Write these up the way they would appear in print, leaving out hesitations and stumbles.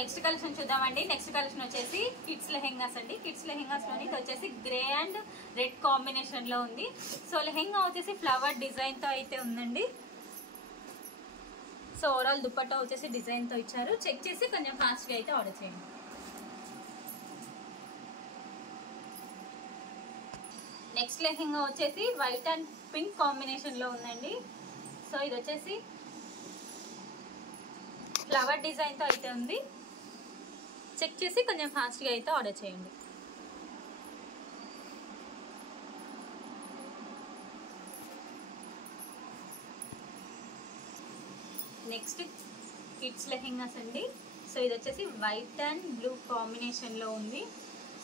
Next collection చూద్దామండి. Next collection వచ్చేసి kids lehengas అండి. కిడ్స్ లెహెంగాస్ లోని ఇది వచ్చేసి గ్రే అండ్ రెడ్ కాంబినేషన్ లో ఉంది. సో లెహెంగా వచ్చేసి ఫ్లవర్ డిజైన్ తో అయితే ఉందండి. సో ఓవరాల్ దుపట్టా వచ్చేసి డిజైన్ తో ఇచ్చారు. చెక్ చేసి కొంచెం ఫాస్ట్ గా అయితే ఆర్డర్ చేయండి. నెక్స్ట్ లెహెంగా వచ్చేసి వైట్ అండ్ పింక్ కాంబినేషన్ లో ఉందండి. సో ఇది వచ్చేసి ఫ్లవర్ డిజైన్ తో అయితే ఉంది. చెక్ చేసి కొంచెం ఫాస్ట్ గా అయితే ఆర్డర్ చేయండి. నెక్స్ట్ కిడ్స్ లెహెంగాస్ అండి. సో ఇది వచ్చేసి వైట్ అండ్ బ్లూ కాంబినేషన్ లో ఉంది.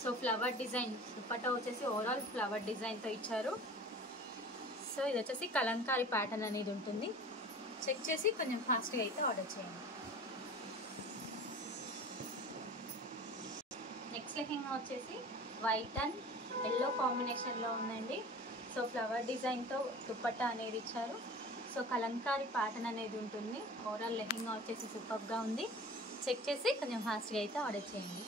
సో ఫ్లవర్ డిజైన్ దుపట్టా వచ్చేసి ఓవరాల్ ఫ్లవర్ డిజైన్ తో ఇచ్చారు. సో ఇది వచ్చేసి కలంకారీ ప్యాటర్న్ అనేది ఉంటుంది. చెక్ చేసి కొంచెం ఫాస్ట్గా అయితే ఆర్డర్ చేయండి. నెక్స్ట్ లెహెంగా వచ్చేసి వైట్ అండ్ ఎల్లో కాంబినేషన్లో ఉందండి. సో ఫ్లవర్ డిజైన్తో దుపట్టా అనేది ఇచ్చారు. సో కలంకారీ ప్యాటర్న్ అనేది ఉంటుంది. ఓవరాల్ లెహెంగా వచ్చేసి సూపర్గా ఉంది. చెక్ చేసి కొంచెం ఫాస్ట్గా అయితే ఆర్డర్ చేయండి.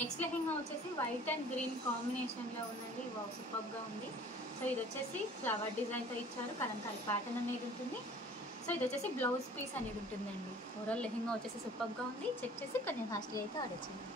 నెక్స్ట్ లెహెంగా వచ్చేసి వైట్ అండ్ గ్రీన్ కాంబినేషన్లో ఉందండి. వావ్ సూపర్గా ఉంది. సో ఇది వచ్చేసి ఫ్లవర్ డిజైన్తో ఇచ్చారు. కలంకారీ ప్యాటర్న్ అనేది ఉంటుంది. సో ఇది వచ్చేసి బ్లౌజ్ పీస్ అనేది ఉంటుందండి. ఓవరాల్ లెహెంగా వచ్చేసి సూపర్గా ఉంది. చెక్ చేసి కొంచెం ఫాస్ట్గా అయితే ఆర్డర్ చేయండి.